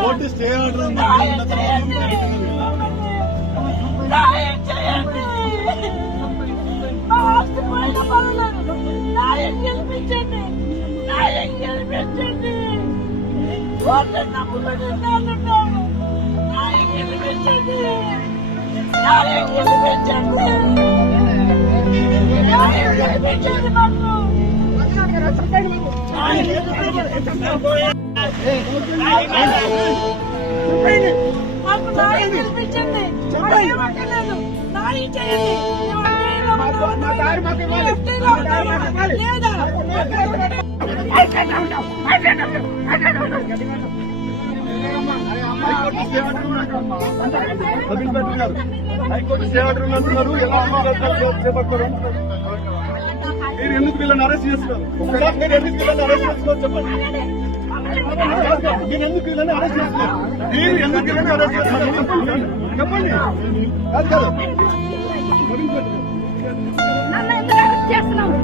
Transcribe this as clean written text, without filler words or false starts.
Court stay order ఉంది. గెలిపించండి. మాకు న్యాయం గెలిపించండి. న్యాయం చేయండి. హైకోర్టు స్టే ఆర్డర్ అంటున్నారు. ఎలా చేపడతారు? మీరు ఎందుకు వీళ్ళని అరెస్ట్ చేస్తున్నారు? మీరు ఎందుకు వీళ్ళని అరెస్ట్ చేస్తున్నారు చెప్పండి. మీరు ఎందుకు వీళ్ళని అరెస్ట్ చేస్తున్నారు? మీరు ఎందుకు వీళ్ళని అరెస్ట్ చేస్తున్నారు చెప్పండి. కాదు నన్ను ఎందుకు అరెస్ట్ చేస్తున్నావు?